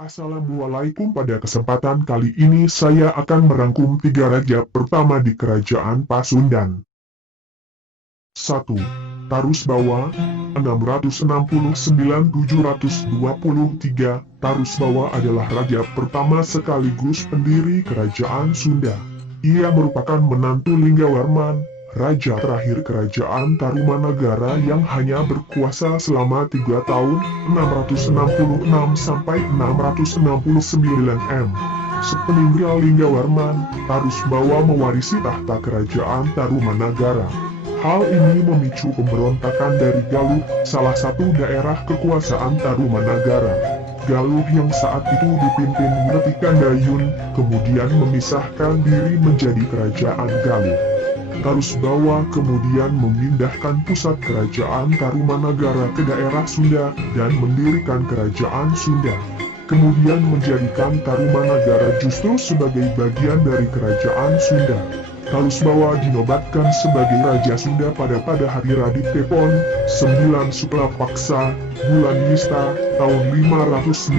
Assalamualaikum. Pada kesempatan kali ini saya akan merangkum 3 raja pertama di Kerajaan Pasundan. 1. Tarusbawa 669-723. Tarusbawa adalah raja pertama sekaligus pendiri Kerajaan Sunda. Ia merupakan menantu Linggawarman, raja terakhir Kerajaan Tarumanagara yang hanya berkuasa selama 3 tahun, 666 sampai 669 M. Sepeninggal Linggawarman, Tarusbawa mewarisi tahta Kerajaan Tarumanagara. Hal ini memicu pemberontakan dari Galuh, salah satu daerah kekuasaan Tarumanagara. Galuh yang saat itu dipimpin Wretikandayun, kemudian memisahkan diri menjadi Kerajaan Galuh. Tarusbawa kemudian memindahkan pusat Kerajaan Tarumanagara ke daerah Sunda dan mendirikan Kerajaan Sunda. Kemudian menjadikan Tarumanagara justru sebagai bagian dari Kerajaan Sunda. Tarusbawa dinobatkan sebagai Raja Sunda pada hari Radit Tepon, 9 Sukla Paksa, bulan Nista, tahun 519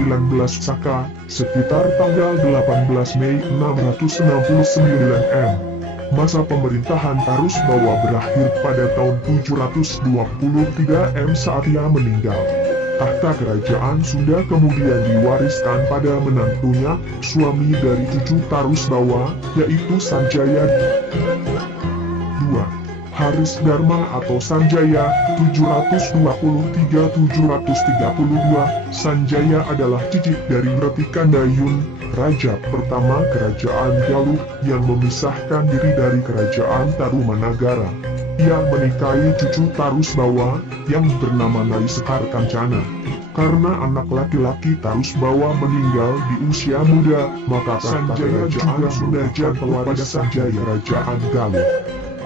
Saka, sekitar tanggal 18 Mei 669 M. Masa pemerintahan Tarusbawa berakhir pada tahun 723 M saat ia meninggal. Tahta Kerajaan Sunda kemudian diwariskan pada menantunya, suami dari cucu Tarusbawa, yaitu Sanjaya. 2. Haris Dharma atau Sanjaya, 723-732. Sanjaya adalah cicit dari Wretikandayun, raja pertama Kerajaan Galuh yang memisahkan diri dari Kerajaan Tarumanagara. Ia menikahi cucu Tarusbawa yang bernama Naisekar Kancana. Karena anak laki-laki Tarusbawa meninggal di usia muda, maka Sanjaya juga sudah jatuh pada Sanjaya Kerajaan Galuh.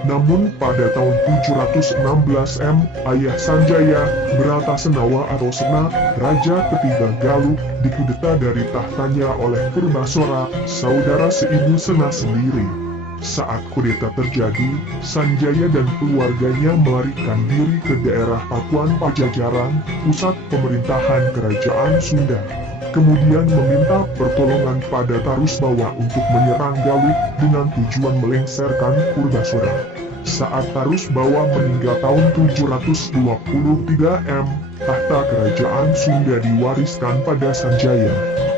Namun pada tahun 716 M, ayah Sanjaya, Bratasenawa atau Sena, raja ketiga Galuh, dikudeta dari tahtanya oleh Purbasora, saudara seibu Sena sendiri. Saat kudeta terjadi, Sanjaya dan keluarganya melarikan diri ke daerah Pakuan Pajajaran, pusat pemerintahan Kerajaan Sunda. Kemudian meminta pertolongan pada Tarusbawa untuk menyerang Galuh dengan tujuan melengsarkan Purbasora. Saat Tarusbawa meninggal tahun 723 M, tahta Kerajaan Sunda diwariskan pada Sanjaya.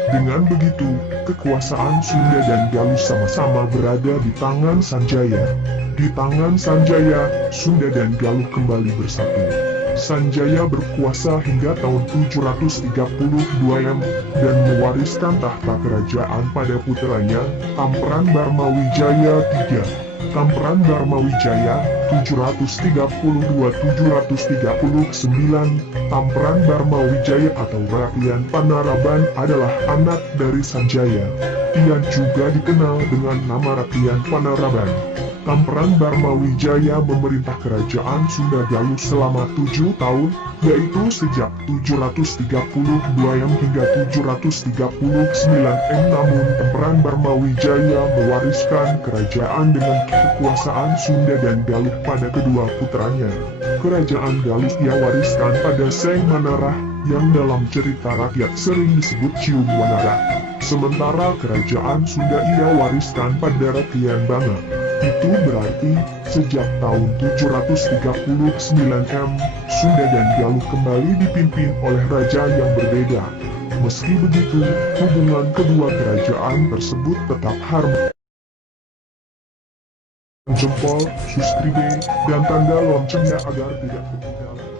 Dengan begitu, kekuasaan Sunda dan Galuh sama-sama berada di tangan Sanjaya. Di tangan Sanjaya, Sunda dan Galuh kembali bersatu. Sanjaya berkuasa hingga tahun 732 M dan mewariskan tahta kerajaan pada putranya, Tamperan Barmawijaya III. Tamperan Barmawijaya 732-739. Tamperan Barmawijaya atau Rakyat Panaraban adalah anak dari Sanjaya. Ia juga dikenal dengan nama Rakyat Panaraban. Tamperan Barmawijaya memerintah kerajaan Sunda Galuh selama 7 tahun, yaitu sejak 732 M hingga 739 M. Namun Tamperan Barmawijaya mewariskan kerajaan dengan kekuasaan Sunda dan Galuh pada kedua putranya. Kerajaan Galuh ia wariskan pada Seng Manarah, yang dalam cerita rakyat sering disebut Cium Wanara. Sementara kerajaan Sunda ia wariskan pada Rakyat Banga. Itu berarti, sejak tahun 739 M, Sunda dan Galuh kembali dipimpin oleh raja yang berbeda. Meski begitu, hubungan kedua kerajaan tersebut tetap harmonis. Jempol, sustribe, dan tanda loncengnya agar tidak ketinggalan.